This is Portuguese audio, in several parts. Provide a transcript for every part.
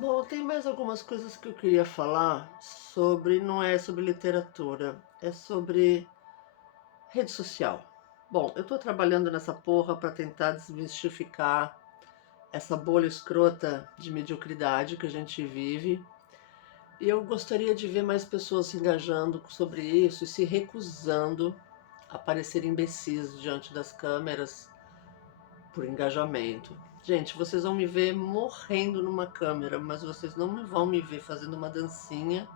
Bom, tem mais algumas coisas que eu queria falar sobre, não é sobre literatura, é sobre rede social. Bom, eu tô trabalhando nessa porra para tentar desmistificar essa bolha escrota de mediocridade que a gente vive. E eu gostaria de ver mais pessoas se engajando sobre isso e se recusando a parecer imbecis diante das câmeras por engajamento. Gente, vocês vão me ver morrendo numa câmera, mas vocês não vão me ver fazendo uma dancinha,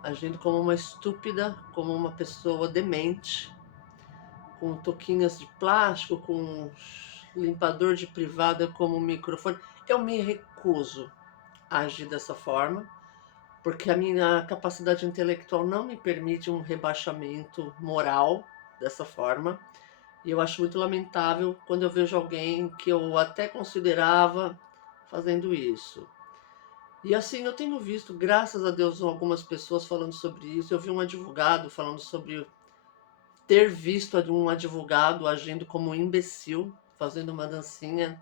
agindo como uma estúpida, como uma pessoa demente, com toquinhas de plástico, com limpador de privada como microfone. Eu me recuso a agir dessa forma, porque a minha capacidade intelectual não me permite um rebaixamento moral dessa forma. E eu acho muito lamentável quando eu vejo alguém que eu até considerava fazendo isso. E assim, eu tenho visto, graças a Deus, algumas pessoas falando sobre isso. Eu vi um advogado falando sobre ter visto um advogado agindo como um imbecil, fazendo uma dancinha,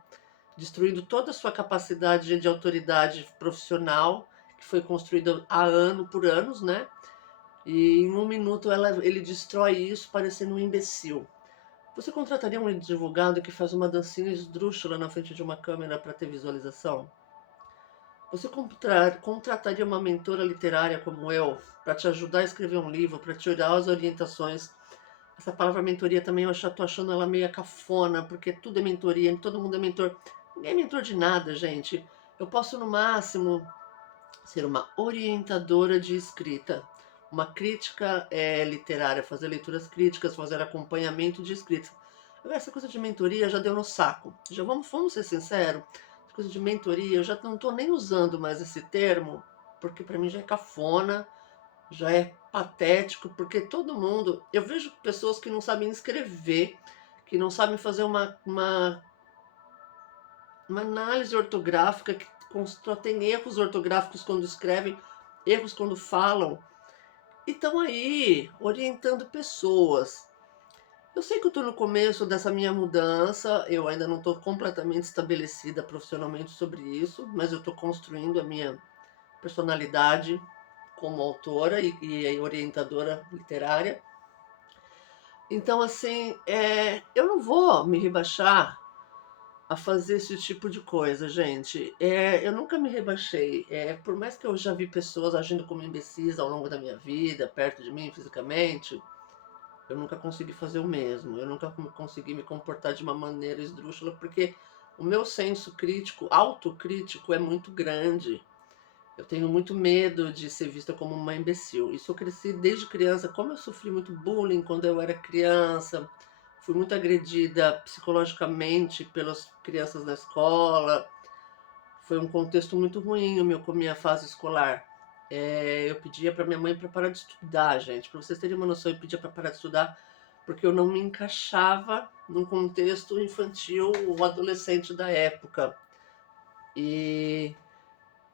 destruindo toda a sua capacidade de autoridade profissional, que foi construída há por anos, né? E em um minuto ele destrói isso parecendo um imbecil. Você contrataria um advogado que faz uma dancinha esdrúxula na frente de uma câmera para ter visualização? Você contrataria uma mentora literária como eu para te ajudar a escrever um livro, para te dar as orientações? Essa palavra mentoria também eu já tô achando ela meio cafona, porque tudo é mentoria, todo mundo é mentor. Ninguém é mentor de nada, gente. Eu posso, no máximo, ser uma orientadora de escrita, uma crítica literária, fazer leituras críticas, fazer acompanhamento de escrita. Agora, essa coisa de mentoria já deu no saco. Já vamos ser sinceros, essa coisa de mentoria, eu já não estou nem usando mais esse termo, porque para mim já é cafona, já é patético, porque todo mundo. Eu vejo pessoas que não sabem escrever, que não sabem fazer uma análise ortográfica, que só tem erros ortográficos quando escrevem, erros quando falam, e estão aí orientando pessoas. Eu sei que eu estou no começo dessa minha mudança, eu ainda não estou completamente estabelecida profissionalmente sobre isso, mas eu estou construindo a minha personalidade como autora e orientadora literária. Então, assim, eu não vou me rebaixar a fazer esse tipo de coisa, gente. Eu nunca me rebaixei. Por mais que eu já vi pessoas agindo como imbecis ao longo da minha vida, perto de mim fisicamente, eu nunca consegui fazer o mesmo. Eu nunca consegui me comportar de uma maneira esdrúxula, porque o meu senso crítico, autocrítico, é muito grande. Eu tenho muito medo de ser vista como uma imbecil. Isso eu cresci desde criança. Como eu sofri muito bullying quando eu era criança, fui muito agredida psicologicamente pelas crianças na escola. Foi um contexto muito ruim a minha fase escolar. Eu pedia para minha mãe para parar de estudar, gente. Para vocês terem uma noção, eu pedia para parar de estudar porque eu não me encaixava num contexto infantil ou adolescente da época. E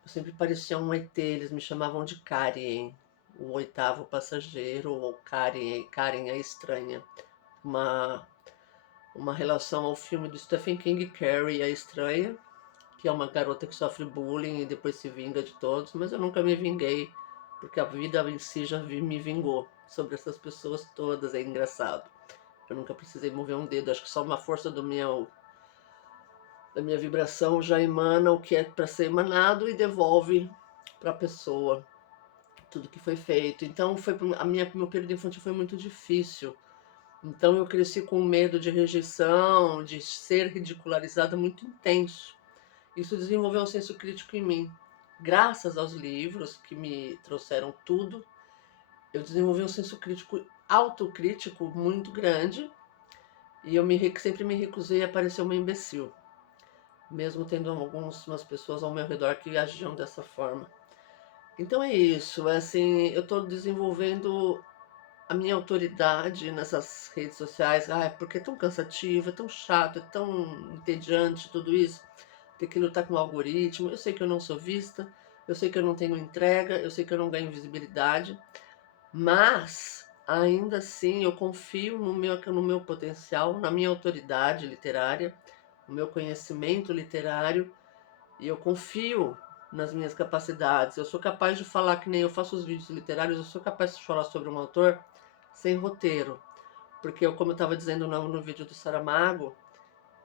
eu sempre parecia um ET, eles me chamavam de Karen, o oitavo passageiro, ou Karen, Karen a estranha. Uma, uma relação ao filme do Stephen King, Carrie a estranha, que é uma garota que sofre bullying e depois se vinga de todos, mas eu nunca me vinguei, porque a vida em si já me vingou sobre essas pessoas todas, é engraçado. Eu nunca precisei mover um dedo, acho que só uma força da minha vibração já emana o que é para ser emanado e devolve para a pessoa tudo que foi feito. Então meu período infantil foi muito difícil. Então eu cresci com medo de rejeição, de ser ridicularizada muito intenso. Isso desenvolveu um senso crítico em mim. Graças aos livros que me trouxeram tudo, eu desenvolvi um senso crítico, autocrítico muito grande, e sempre me recusei a parecer uma imbecil, mesmo tendo algumas pessoas ao meu redor que agiam dessa forma. Então é isso, assim, eu estou desenvolvendo a minha autoridade nessas redes sociais. Porque é tão cansativo, é tão chato, é tão entediante tudo isso, ter que lutar com o algoritmo. Eu sei que eu não sou vista, eu sei que eu não tenho entrega, eu sei que eu não ganho visibilidade, mas ainda assim eu confio no meu potencial, na minha autoridade literária, no meu conhecimento literário, e eu confio nas minhas capacidades. Eu sou capaz de falar, que nem eu faço os vídeos literários, eu sou capaz de falar sobre um autor sem roteiro. Porque eu, como eu estava dizendo no vídeo do Saramago,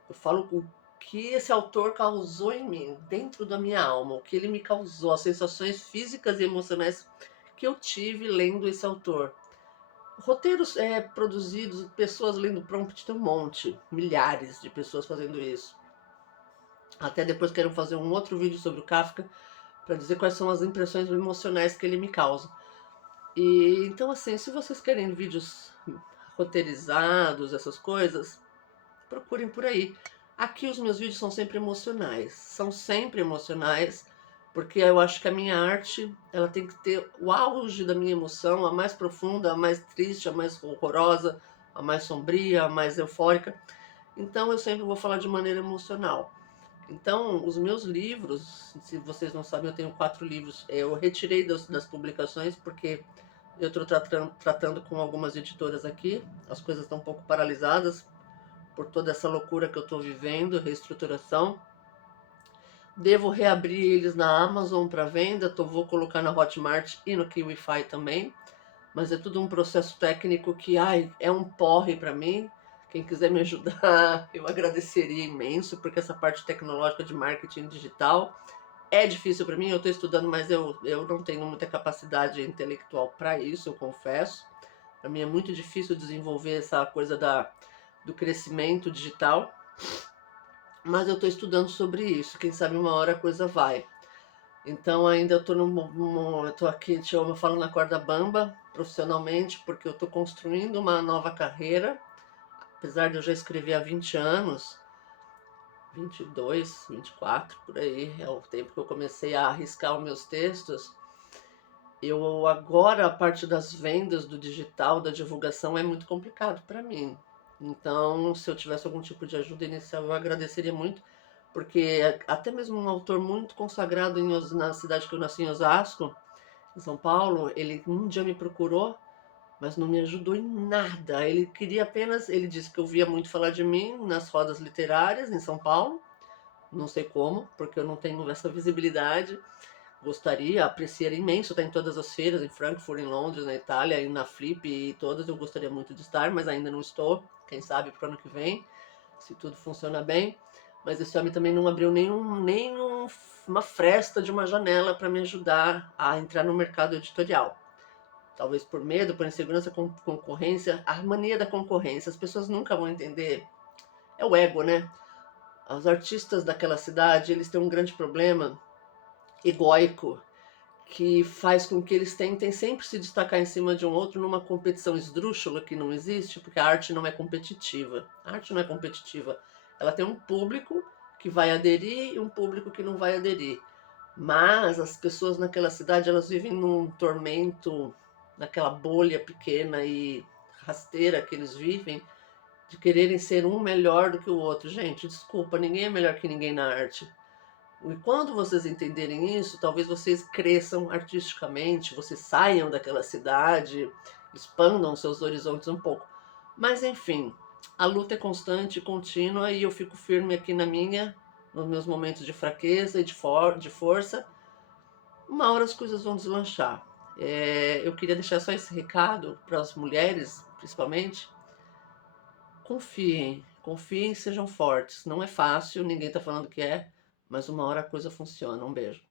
eu falo o que esse autor causou em mim, dentro da minha alma, o que ele me causou, as sensações físicas e emocionais que eu tive lendo esse autor. Roteiros produzidos, pessoas lendo prompt, tem um monte, milhares de pessoas fazendo isso. Até depois quero fazer um outro vídeo sobre o Kafka, para dizer quais são as impressões emocionais que ele me causa. E então, assim, se vocês querem vídeos roteirizados, essas coisas, procurem por aí. Aqui os meus vídeos são sempre emocionais, porque eu acho que a minha arte, ela tem que ter o auge da minha emoção, a mais profunda, a mais triste, a mais horrorosa, a mais sombria, a mais eufórica. Então eu sempre vou falar de maneira emocional. Então, os meus livros, se vocês não sabem, eu tenho 4 livros. Eu retirei das publicações porque eu estou tratando com algumas editoras aqui. As coisas estão um pouco paralisadas por toda essa loucura que eu estou vivendo, reestruturação. Devo reabrir eles na Amazon para venda, vou colocar na Hotmart e no Kiwify também. Mas é tudo um processo técnico que é um porre para mim. Quem quiser me ajudar, eu agradeceria imenso, porque essa parte tecnológica de marketing digital é difícil para mim. Eu estou estudando, mas eu não tenho muita capacidade intelectual para isso, eu confesso. Para mim é muito difícil desenvolver essa coisa do crescimento digital. Mas eu estou estudando sobre isso. Quem sabe uma hora a coisa vai. Então ainda eu estou eu tô aqui, eu falo na corda bamba profissionalmente, porque eu estou construindo uma nova carreira, apesar de eu já escrever há 20 anos, 22, 24, por aí, é o tempo que eu comecei a arriscar os meus textos. Eu agora, a parte das vendas, do digital, da divulgação, é muito complicado para mim. Então, se eu tivesse algum tipo de ajuda inicial, eu agradeceria muito, porque até mesmo um autor muito consagrado na cidade que eu nasci, em Osasco, em São Paulo, ele um dia me procurou, mas não me ajudou em nada. Ele queria apenas, ele disse que ouvia muito falar de mim nas rodas literárias em São Paulo, não sei como, porque eu não tenho essa visibilidade. Gostaria, apreciaria imenso estar em todas as feiras, em Frankfurt, em Londres, na Itália, e na Flip e todas, eu gostaria muito de estar, mas ainda não estou. Quem sabe para o ano que vem, se tudo funciona bem. Mas esse homem também não abriu uma fresta de uma janela para me ajudar a entrar no mercado editorial. Talvez por medo, por insegurança, concorrência, a mania da concorrência. As pessoas nunca vão entender. É o ego, né? Os artistas daquela cidade, eles têm um grande problema egóico, que faz com que eles tentem sempre se destacar em cima de um outro numa competição esdrúxula que não existe, porque a arte não é competitiva. A arte não é competitiva. Ela tem um público que vai aderir e um público que não vai aderir. Mas as pessoas naquela cidade, elas vivem num tormento, naquela bolha pequena e rasteira que eles vivem, de quererem ser um melhor do que o outro. Gente, desculpa, ninguém é melhor que ninguém na arte. E quando vocês entenderem isso, talvez vocês cresçam artisticamente, vocês saiam daquela cidade, expandam seus horizontes um pouco. Mas enfim, a luta é constante, contínua, e eu fico firme aqui nos meus momentos de fraqueza e de força. Uma hora as coisas vão deslanchar. Eu queria deixar só esse recado para as mulheres, principalmente. Confiem, confiem e sejam fortes. Não é fácil, ninguém está falando que é, mas uma hora a coisa funciona. Um beijo.